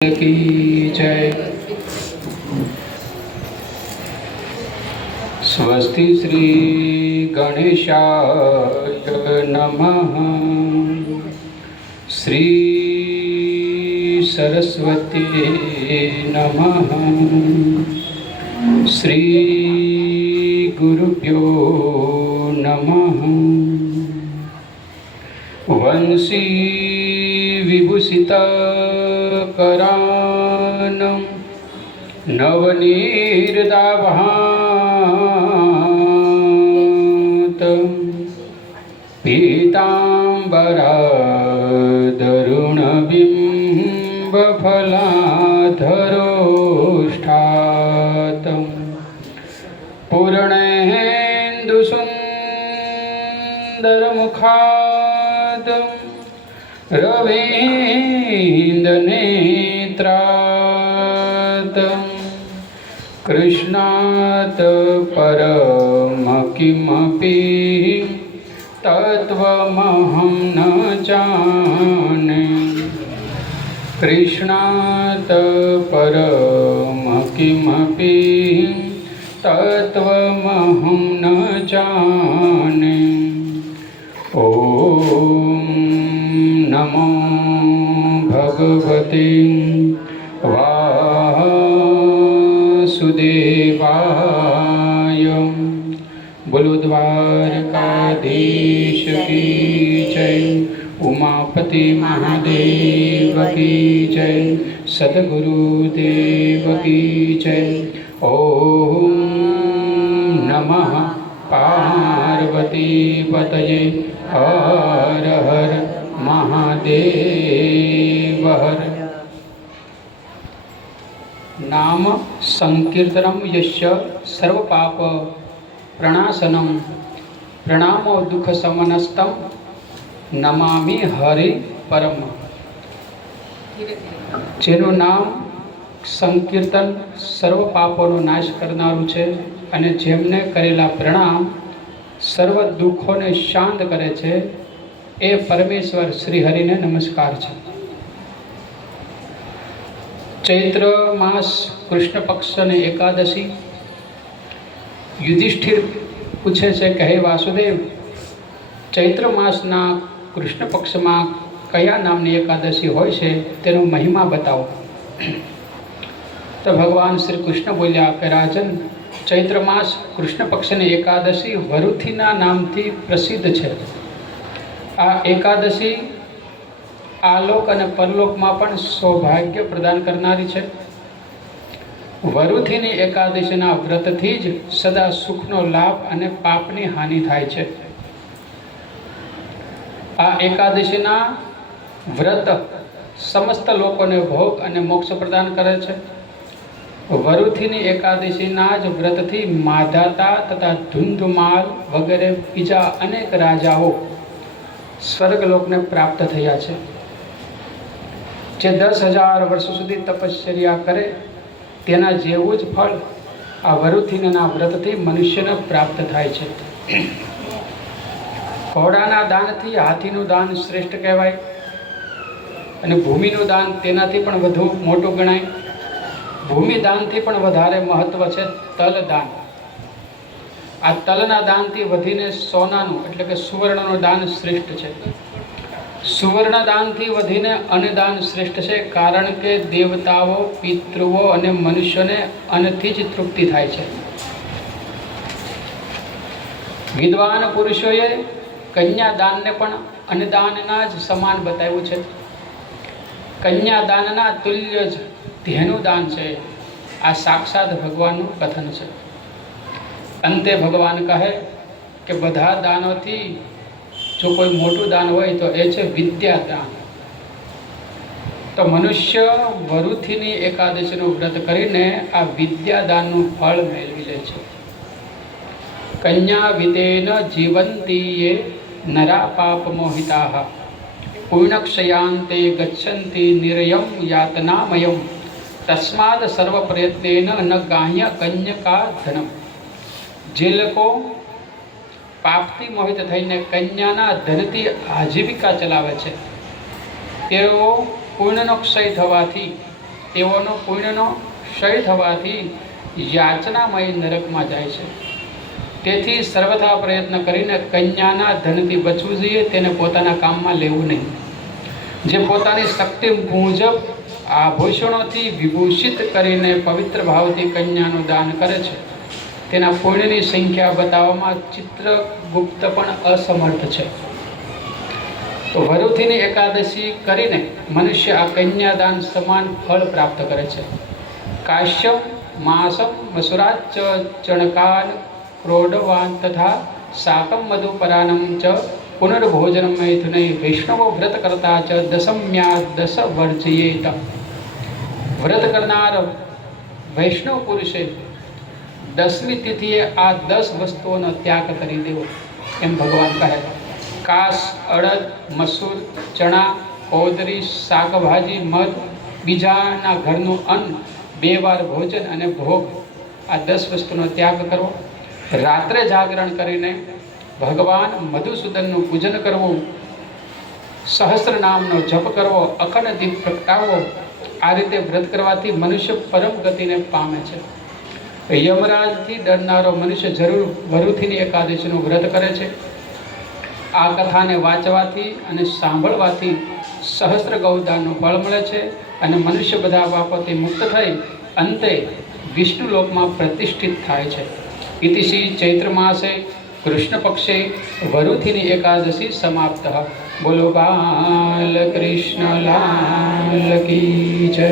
की जय। स्वस्ति श्री गणेशाय नमः। श्री सरस्वती नमः। श्री गुरुभ्यो नमः। वंशी विभूषिता करानं नवनीरदाभातं पीताम्बरादरुणबिम्बफलाधरोष्ठातं पूर्णेन्दुसुन्दरमुखादं रवीन्द्रनेत्रातं कृष्णात् परं किमपि तत्त्वमहं न जाने। कृष्णात् परं किमपि तत्त्वमहं न जाने। ॐ नमो भगवते वासुदेवाय। बोलो द्वारकाधीश की जय। उमापति महादेव की जय। सद्गुरुदेव की जय। ओम नमः पार्वती पतये हर हर महादेव हर। नाम संकीर्तनम यस्य सर्वपाप प्रणाशनम प्रणामो दुख समनस्तम नमामि हरि परम। જેનું નામ સંકીર્તન સર્વ પાપોનો નાશ કરનારું છે અને જેમને કરેલા પ્રણામ સર્વ દુઃખોને શાંત કરે છે એ પરમેશ્વર શ્રી હરિને નમસ્કાર છે। ચૈત્ર માસ કૃષ્ણ પક્ષની એકાદશી। યુધિષ્ઠિર પૂછે છે કે હે વાસુદેવ, ચૈત્ર માસના કૃષ્ણ પક્ષમાં કયા નામની એકાદશી હોય છે તેનો મહિમા બતાવો। તો ભગવાન શ્રી કૃષ્ણ બોલ્યા કે રાજન, ચૈત્ર માસ કૃષ્ણ પક્ષની એકાદશી વરુથીના નામથી પ્રસિદ્ધ છે। આ એકાદશી આલોક અને પરલોકમાં પણ સૌભાગ્ય પ્રદાન કરનારી છે। વરુથીની એકાદશીના વ્રતથી જ સદા સુખનો લાભ અને પાપની હાનિ થાય છે। આ એકાદશીના વ્રત સમસ્ત લોકોને ભોગ અને મોક્ષ પ્રદાન કરે છે। વરુથીની એકાદશીના જ વ્રતથી માધાતા તથા ધુંધુમાલ વગેરે બીજા અનેક રાજાઓ સ્વર્ગલોકને પ્રાપ્ત થયા છે। જે 10,000 વર્ષો સુધી તપશ્ચર્યા કરે તેના જેવું જ ફળ આ વરુથીના વ્રતથી મનુષ્યને પ્રાપ્ત થાય છે। ઘોડાના દાનથી હાથીનું દાન શ્રેષ્ઠ કહેવાય અને ભૂમિનું દાન તેનાથી પણ વધુ મોટું ગણાય। ભૂમિ દાનથી પણ વધારે મહત્વ છે તલ દાન। આ તલના દાનથી વધીને સોનાનું એટલે કે સુવર્ણનું દાન શ્રેષ્ઠ છે। સુવર્ણ દાનથી વધીને અન્નદાન શ્રેષ્ઠ છે, કારણ કે દેવતાઓ, પિતૃઓ અને મનુષ્યોને અન્નથી જ તૃપ્તિ થાય છે। વિદ્વાન પુરુષોએ કન્યાદાનને પણ અન્નદાનના જ સમાન બતાવ્યું છે। કન્યાદાનના તુલ્ય જ ધેનું દાન છે। આ સાક્ષાત ભગવાનનું કથન છે। અંતે ભગવાન કહે કે બધા દાનોથી જો કોઈ મોટું દાન હોય તો એ છે વિદ્યા દાન। તો મનુષ્ય વરુથીની એકાદશીનું વ્રત કરીને આ વિદ્યા દાનનું ફળ મેળવી લે છે। કન્યા વિદેન જીવંતી યે નરા પાપ મોહિતાઃ પૂર્ણક્ષયાન્તે ગચ્છન્તિ નિરયમ યાતનામયમ તસ્માદ સર્વ પ્રયત્નેન ન ગાહ્ય કન્યકા ધનમ। જે લોકો પાપથી મોહિત થઈને કન્યાના ધનથી આજીવિકા ચલાવે છે તેઓ પૂર્ણનો ક્ષય થવાથી તેઓનો પુણ્યનો ક્ષય થવાથી યાચનામય નરકમાં જાય છે. તેથી સર્વથા પ્રયત્ન કરીને કન્યાના ધનથી બચવું જોઈએ, તેને પોતાના કામમાં લેવું નહીં. જે પોતાની શક્તિ મુજબ આભૂષણોથી વિભૂષિત કરીને પવિત્ર ભાવથી કન્યાનું દાન કરે છે, તેના પુણ્યની સંખ્યા બતાવવામાં ચિત્રગુપ્ત પણ અસમર્થ છે. તો વરુથીની એકાદશી કરીને મનુષ્ય આ કન્યાદાન સમાન ફળ પ્રાપ્ત કરે છે. કાશ્યમ માસમ મસુરાચ ચણકાન પ્રોઢવાન તથા શાકમ મધુપરાનમ ચ પુનર્ભોજન મૈથુનૈ વૈષ્ણવો વ્રત કરતા ચ દશમ્યા દશ વર્જયેત. વ્રત કરનાર વૈષ્ણવ પુરુષે 10મી તિથિએ આ 10 વસ્તુઓનો ત્યાગ કરી દેવો એમ ભગવાન કહે. કાશ, અડદ, મસૂર, ચણા, કોદરી, શાકભાજી, મધ, બીજાના ઘરનું અન્ન, 2 વાર ભોજન અને ભોગ, આ 10 વસ્તુનો ત્યાગ કરવો. રાત્રે જાગરણ કરીને ભગવાન મધુસૂદનનું પૂજન કરવું, સહસ્ત્ર નામનો જપ કરવો, અખંડ દીપ પ્રગટાવવો. આ રીતે વ્રત કરવાથી મનુષ્ય પરમ ગતિને પામે છે. યમરાજથી ડરનારો મનુષ્ય જરૂર વરુથીની એકાદશીનું વ્રત કરે છે. આ કથાને વાંચવાથી અને સાંભળવાથી સહસ્ત્ર ગૌદાનનું ફળ મળે છે અને મનુષ્ય બધા પાપોથી મુક્ત થઈ અંતે વિષ્ણુલોકમાં પ્રતિષ્ઠિત થાય છે. ઇતિ શ્રી ચૈત્ર માસે કૃષ્ણ પક્ષે વરુથીની એકાદશી સમાપ્ત. બોલો બાલ કૃષ્ણ લાલ કી જય.